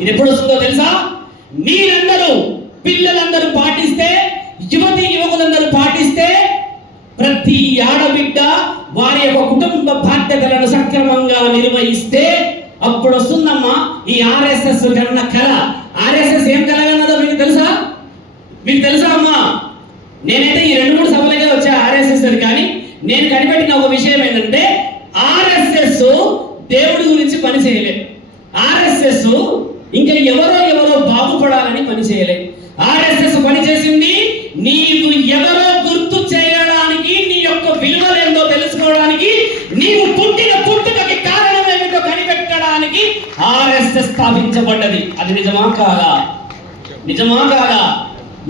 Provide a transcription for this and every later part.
ఇది ఎప్పుడు వస్తుందో తెలుసా? మీరందరూ పిల్లలందరూ పాటిస్తే, యువతి యువకులందరూ పాటిస్తే, ప్రతి ఆడబిడ్డ వారి యొక్క కుటుంబ బాధ్యతలను సక్రమంగా నిర్వహిస్తే అప్పుడు వస్తుందమ్మా ఈ ఆర్ఎస్ఎస్ కన్న కళ. ఆర్ఎస్ఎస్ ఏం కలగన్నదో మీకు తెలుసా? మీకు తెలుసా అమ్మా? నేనైతే ఈ 2-3 సభలకే వచ్చా ఆర్ఎస్ఎస్ అని. కానీ నేను కనిపెట్టిన ఒక విషయం ఏంటంటే, ఆర్ఎస్ఎస్ దేవుడి గురించి పని చేయలేదు. ఆర్ఎస్ఎస్ ఇంకా ఎవరో బాగుపడాలని పని చేయలేదు. ఆర్ఎస్ఎస్ పని చేసింది నీవు ఎవరో గుర్తు చేయడానికి, నీ యొక్క విలువలేందో తెలుసుకోవడానికి, నీవు పుట్టిన పుట్టుకకి కారణం ఏమిటో కనిపెట్టడానికి ఆర్ఎస్ఎస్ స్థాపించబడ్డది. అది నిజమా కాదా? నిజమా కాదా?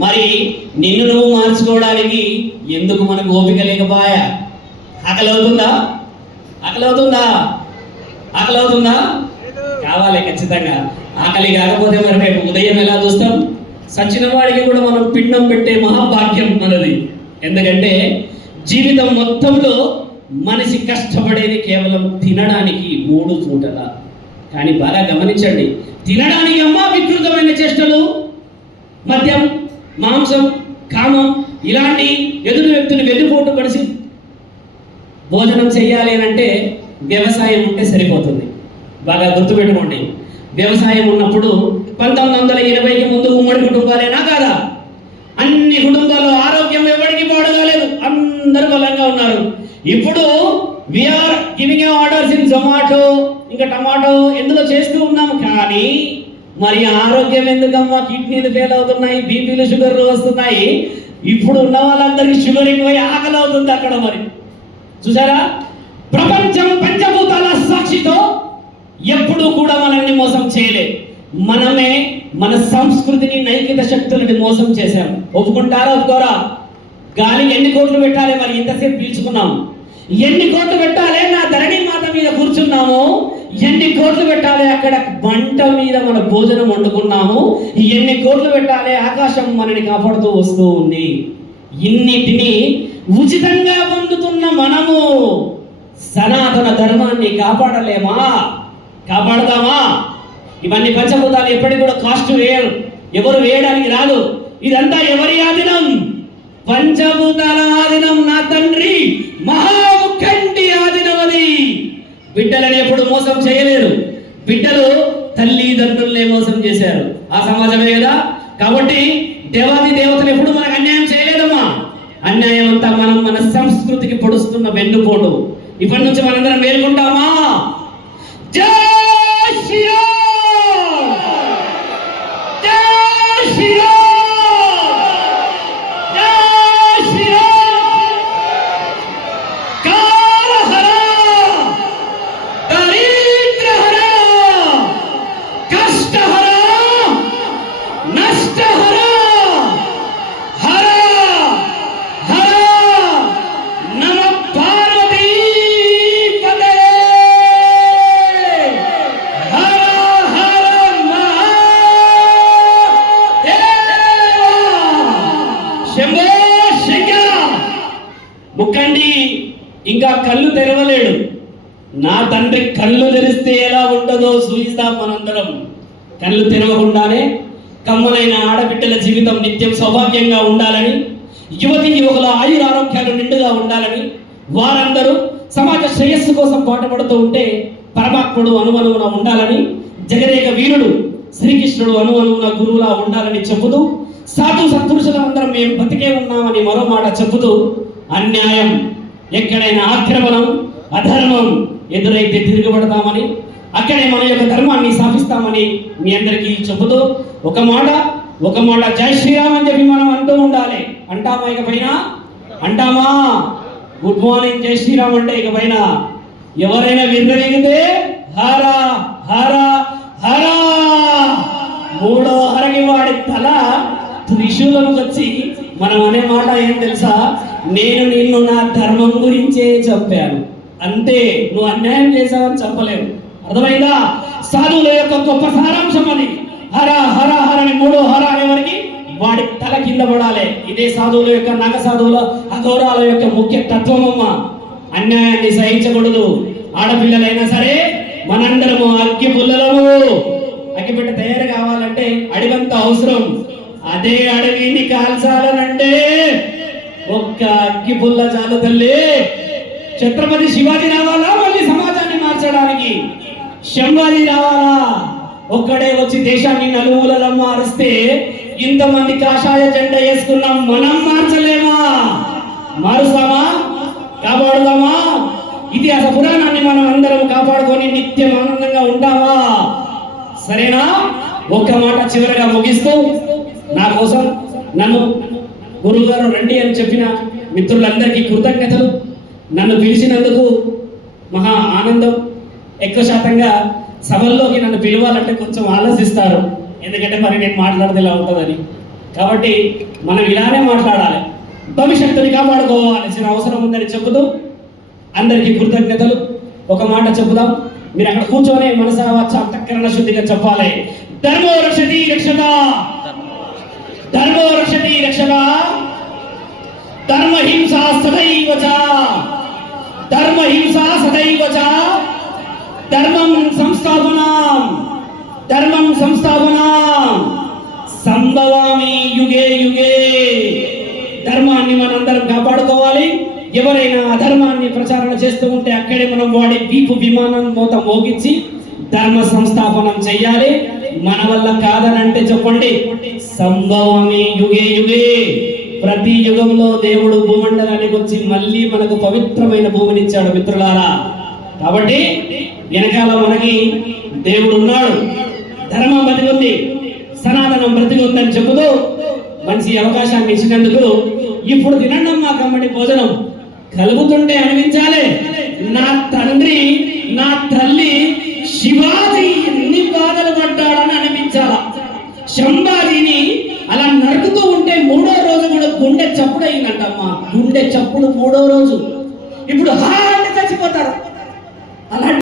మరి నిన్ను నువ్వు మార్చుకోవడానికి ఎందుకు మనకు ఓపిక లేకపోయా? ఆకలి అవుతుందా? ఆకలి అవుతుందా? ఆకలి అవుతుందా? కావాలి ఖచ్చితంగా. ఆకలి కాకపోతే మరి రేపు ఉదయం ఎలా చూస్తాం? సచిన వాడికి కూడా మనం పిండం పెట్టే మహాభాగ్యం మనది. ఎందుకంటే జీవితం మొత్తంలో మనిషి కష్టపడేది కేవలం తినడానికి 3 పూటల. కానీ బాగా గమనించండి, తినడానికి అమ్మా వికృతమైన చేష్టలు, మద్యం, మాంసం, కామం ఇలాంటి ఎదురు వ్యక్తులు వెన్నుపోటు పడిసి భోజనం చేయాలి అని అంటే వ్యవసాయం ఉంటే సరిపోతుంది. బాగా గుర్తుపెట్టుకోండి, వ్యవసాయం ఉన్నప్పుడు 1980కి ముందు ఉమ్మడి కుటుంబాలేనా కాదా? అన్ని కుటుంబాల్లో ఆరోగ్యం ఎవరికి పాడుకోలేదు, అందరూ బలంగా ఉన్నారు. ఇప్పుడు we're giving orders in Zomato, ఇంకా టమాటో ఎందులో చేస్తూ ఉన్నాము. కానీ మరి ఆరోగ్యం ఎందుకమ్మా? కిడ్నీలు ఫెయిల్ అవుతున్నాయి, బీపీలు షుగర్లు వస్తున్నాయి. ఇప్పుడు ఉన్న వాళ్ళందరికీ షుగర్ ఎక్కువై ఆకలి అవుతుంది అక్కడ. మరి చూసారా, ప్రపంచం పంచభూతాల సాక్షితో ఎప్పుడూ కూడా మనల్ని మోసం చేయలేదు. మనమే మన సంస్కృతిని, నైతిక శక్తులని మోసం చేశాం. ఒప్పుకుంటారా ఒప్పుకోరా? గాలి ఎన్ని కోట్లు పెట్టాలి? మరి ఇంతసేపు పీల్చుకున్నాము. ఎన్ని కోట్లు పెట్టాలి? నా ధరణి మాత మీద కూర్చున్నాము. ఎన్ని కోట్లు పెట్టాలి? అక్కడ వంట మీద మన భోజనం వండుకున్నాము. ఎన్ని కోట్లు పెట్టాలి? ఆకాశం మనని కాపాడుతూ వస్తూ ఉంది. ఇన్నిటిని ఉచితంగా పొందుతున్న మనము సనాతన ధర్మాన్ని కాపాడలేమా? కాపాడదామా? ఇవన్నీ పంచభూతాలు ఎప్పటికి కూడా కాస్ట్ వేయరు, ఎవరు వేయడానికి రాదు. ఇదంతా ఎవరి ఆధీనం? పంచభూతాల ఆధీనం. నా తండ్రి మహాముఖండి ఆధీనం అది. బిడ్డలని ఎప్పుడు మోసం చేయలేరు. బిడ్డలు తల్లిదండ్రులనే మోసం చేశారు. ఆ సమాజమే కదా. కాబట్టి దేవాది దేవతలు ఎప్పుడు మనకు అన్యాయం చేయలేదమ్మా. అన్యాయం అంతా మనం మన సంస్కృతికి పొడుస్తున్న వెన్నుపోటు. ఇప్పటి నుంచి మనందరం మేల్కొంటామా? జై శ్రీరామ్, జై శ్రీరామ్, జై శ్రీరామ్. కాలహర, దరిద్రహర, కష్టహర, నష్టహర, ముక్కండి ఇంకా కళ్ళు తెరవలేడు. నా తండ్రి కళ్ళు తెరిస్తే ఎలా ఉంటుందో చూయిస్తాం మనందరం. కళ్ళు తెరవకుండానే కమ్మలైన ఆడబిడ్డల జీవితం నిత్యం సౌభాగ్యంగా ఉండాలని, యువతి యువకుల ఆయుర ఆరోగ్యాలు నిండుగా ఉండాలని, వారందరూ సమాజ శ్రేయస్సు కోసం పాటుపడుతూ ఉంటే పరమాత్ముడు అనువనువున ఉండాలని, జగదేక వీరుడు శ్రీకృష్ణుడు అనువనువున గురువులా ఉండాలని చెబుతూ, సాధు సత్పురుషులందరం మేము బతికే ఉన్నామని మరో మాట చెబుతూ, అన్యాయం ఎక్కడైనా ఆక్రమణం, అధర్మం ఎదురైతే తిరుగుబడతామని, అక్కడే మన యొక్క ధర్మాన్ని స్థాపిస్తామని మీ అందరికీ చెబుతూ ఒక మాట జై శ్రీరామ్ అని చెప్పి మనం అంటూ ఉండాలి. అంటామా? ఇకపైన అంటామా? గుడ్ మార్నింగ్ జై శ్రీరామ్ అంటే ఇకపైన ఎవరైనా విర్రవీగితే హర హర హర, 3వ హరకి వాడి తల త్రిశూలం వచ్చి మనం అనే మాట ఏం తెలుసా? నేను నిన్ను నా ధర్మం గురించే చెప్పాను, అంతే, నువ్వు అన్యాయం చేశావని చెప్పలేవు. అర్థమైందా? సాధువుల యొక్క గొప్ప సారాంశం అది. హర హర హరని 3వ హర అనేవారికి వాడి తల కింద పడాలి. ఇదే సాధువుల యొక్క, నగ సాధువుల, అఘోరాల యొక్క ముఖ్య తత్వమమ్మ. అన్యాయాన్ని సహించకూడదు. ఆడపిల్లలైనా సరే మనందరము అగ్గి పుల్లలము. అగ్గిపెట్టె తయారు కావాలంటే అడవంత అవసరం. అదే అడవిని కాల్చాలనంటే ఒక్క అగ్గి పుల్ల చాలు తల్లి. ఛత్రపతి శివాజీ రావాలా మళ్ళీ సమాజాన్ని మార్చడానికి? శంభాజీ రావాలా? ఒక్కడే వచ్చి దేశాన్ని నలుమూలలా మారుస్తే ఇంతమంది కాషాయ జెండా వేసుకున్నాం, మనం మార్చలేమా? మారుస్తామా? కాపాడుదామా? ఇతిహాస పురాణాన్ని మనం అందరం కాపాడుకొని నిత్యం ఆనందంగా ఉంటామా? సరేనా? ఒక్క మాట చివరిగా ముగిస్తూ, నా కోసం నన్ను గురువుగారు రండి అని చెప్పిన మిత్రులందరికీ కృతజ్ఞతలు. నన్ను పిలిచినందుకు మహా ఆనందం. ఎక్కువ శాతంగా సభల్లోకి నన్ను పిలవాలంటే కొంచెం ఆలోచిస్తారు, ఎందుకంటే మరి నేను మాట్లాడితే ఇలా ఉంటుందని. కాబట్టి మనం ఇలానే మాట్లాడాలి, భవిష్యత్తుని కాపాడుకోవాల్సిన అవసరం ఉందని చెబుతూ అందరికీ కృతజ్ఞతలు. ఒక మాట చెబుదాం, మీరు అక్కడ కూర్చొని మనసా వాచ అంతఃకరణ శుద్ధిగా చెప్పాలి. ధర్మో రక్షతి రక్షత, ధర్మో రక్షతి రక్షత, ధర్మహింసా సదైవ చ, ధర్మహింసా సదైవ చ, ధర్మం సంస్థాపనాం, ధర్మం సంస్థాపనాం సంభవామి యుగే యుగే. ధర్మాన్ని మనందరం కాపాడుకోవాలి. ఎవరైనా అధర్మాన్ని ప్రచారణ చేస్తూ ఉంటే అక్కడే మనం వాడి వీపు విమానం మోత మోగించి ధర్మ సంస్థాపనం చెయ్యాలి. మన వల్ల కాదనంటే చెప్పండి, సంభవమి యుగే యుగే. ప్రతి యుగంలో దేవుడు భూమండలానికి వచ్చి మళ్ళీ మనకు పవిత్రమైన భూమినిచ్చాడు మిత్రులారా. కాబట్టి వెనకాల మనకి దేవుడు ఉన్నాడు, ధర్మం బతికి ఉంది, సనాతనం బ్రతికి ఉందని చెబుతూ మంచి అవకాశాన్ని ఇచ్చినందుకు ఇప్పుడు తినండి మా కమ్మడి భోజనం కలుగుతుంటే అనిపించాలి. నా తండ్రి నా తల్లి శివాజీ ఎన్ని బాధలు పడ్డాడని అనిపించాలా. శంభాజీని అలా నరుకుతూ ఉంటే 3వ రోజు కూడా గుండె చప్పుడు అయిందంటమ్మా. గుండె చప్పుడు 3వ రోజు. ఇప్పుడు హార్ట్ చచ్చిపోతారు. అలాంటి